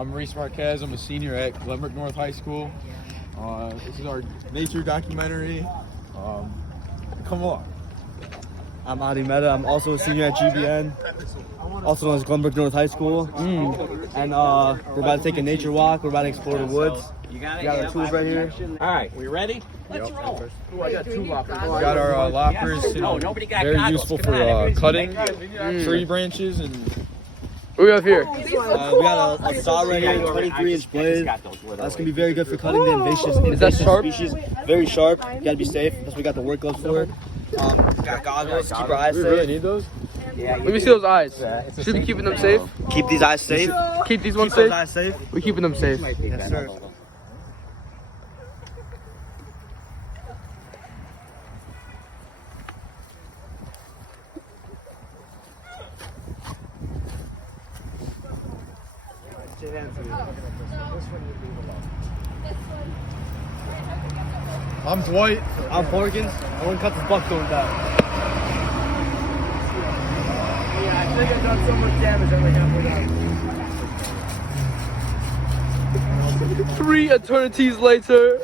I'm Reese Marquez. I'm a senior at Glenbrook North High School. This is our nature documentary. Come along. I'm Adi Mehta. I'm also a senior at GBN, also known as Glenbrook North High School. And we're about to take a nature walk. We're about to explore the woods. We got our tools right here. All right, we ready? Let's roll. Ooh, I got two loppers. We got our loppers. Very useful for cutting tree branches and. What we have here? We got a saw right here, 23-inch blade. That's going to be very good for cutting the invasive sharp? species. Very sharp. You got to be safe. That's what we got the work gloves for. We got goggles to keep our eyes safe. We really need those? Let me see those eyes. Should we be keeping them safe? Keep these eyes safe. Keep these ones Keep those safe? eyes safe. We're keeping them safe. Yes, sir. I'm Dwight. I'm Perkins. I want to cut this buck going down. Yeah, I think I've done so much damage I'm like halfway down. 3 eternities later.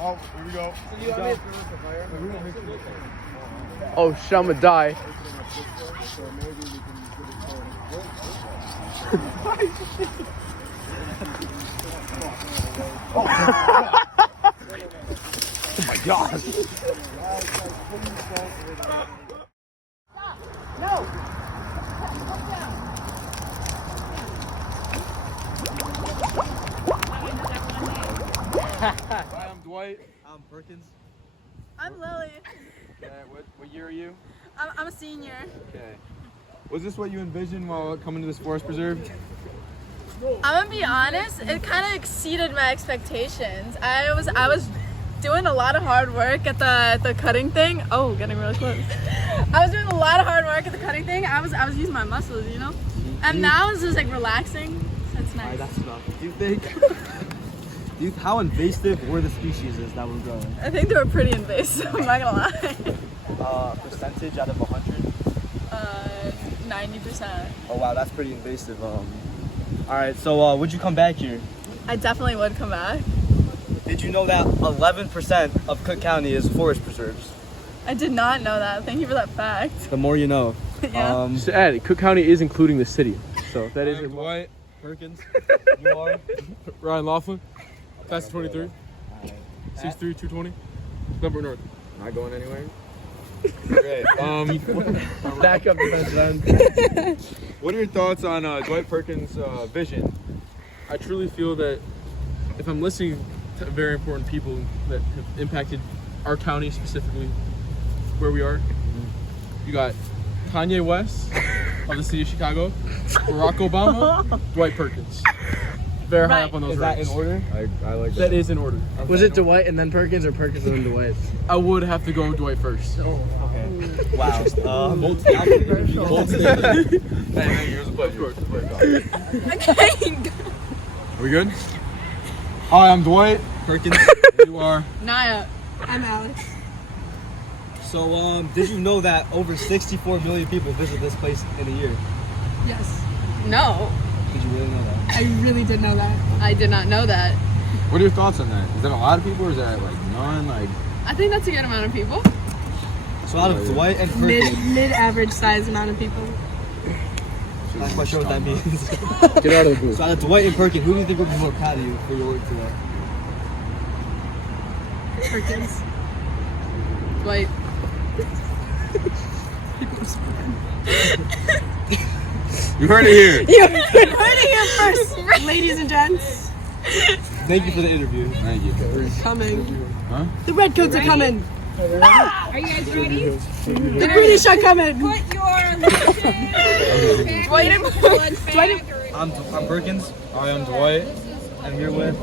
Oh, here we go. Oh shit, I'm gonna die. Oh my God. No. Hi, I'm Dwight. I'm Perkins. I'm Lily. Okay, what year are you? I'm a senior. Okay. Was this what you envisioned while coming to this forest preserve? I'm gonna be honest, it kind of exceeded my expectations. I was doing a lot of hard work at the cutting thing. Oh, getting really close. I was doing a lot of hard work at the cutting thing. I was using my muscles, you know? And now it's just like relaxing. So it's nice. Alright, that's enough. Do you think? How invasive were the species that were growing? I think they were pretty invasive, I'm not gonna lie. Percentage out of 100? 90%. Oh wow, that's pretty invasive. Alright, so would you come back here? I definitely would come back. Did you know that 11% of Cook County is forest preserves? I did not know that. Thank you for that fact. The more you know. Yeah. Just to add, Cook County is including the city. So that is I'm Dwight. Perkins, you are? Ryan Laughlin. Class of 23. 6'3", 220. Number North. Not going anywhere. Great. back up defensive end. What are your thoughts on Dwight Perkins' vision? I truly feel that if I'm listening to very important people that have impacted our county specifically, where we are, you got Kanye West of the city of Chicago, Barack Obama, Dwight Perkins. Very high up on those Is that ranks. in order? I like that. That is in order. Was it Dwight and then Perkins or Perkins and then Dwight? I would have to go Dwight first. Okay. Wow. Hey, here's a pleasure. Okay. Are we good? Hi, I'm Dwight. Perkins. You are? Naya. I'm Alex. So, did you know that over 64 million people visit this place in a year? Yes, No, Did you really know that? I really did know that. I did not know that. What are your thoughts on that? Is that a lot of people or is that like none? Like, I think that's a good amount of people. So out of Dwight and Perkins, Mid-average size amount of people. I'm not quite sure what that means. Get out of the booth. So out of Dwight and Perkins, who do you think would be more proud of you for your work today? Perkins. Like, you heard it here. You heard it here first, ladies and gents. Thank you for the interview. Thank you. Coming. Huh? The redcoats are coming. Are you guys ready? The British are coming. Put your lips Dwight and I'm Perkins. I am Dwight. I'm here with.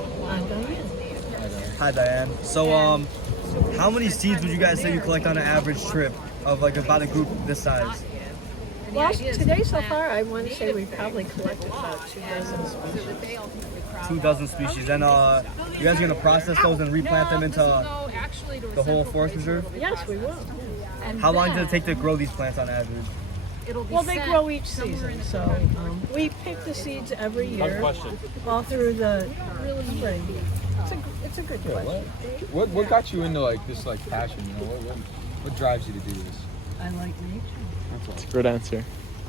Hi Diane. So how many seeds would you guys say you collect on an average trip of like about a group this size? Well, today so far, I want to say we probably collected about 2 dozen species. 2 dozen species. And you guys are gonna process those and replant them into the whole forest reserve? Yes, we will. And How long does it take to grow these plants on average? Well, they grow each season, so we pick the seeds every year. Question. All through the spring. It's a good question. What got you into like this like passion? You know, what drives you to do this? I like nature. That's a great answer.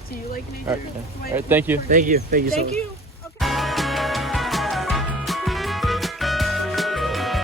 Do you like nature? All right, yeah. All right, thank you. Thank you. Thank you so much. Thank you.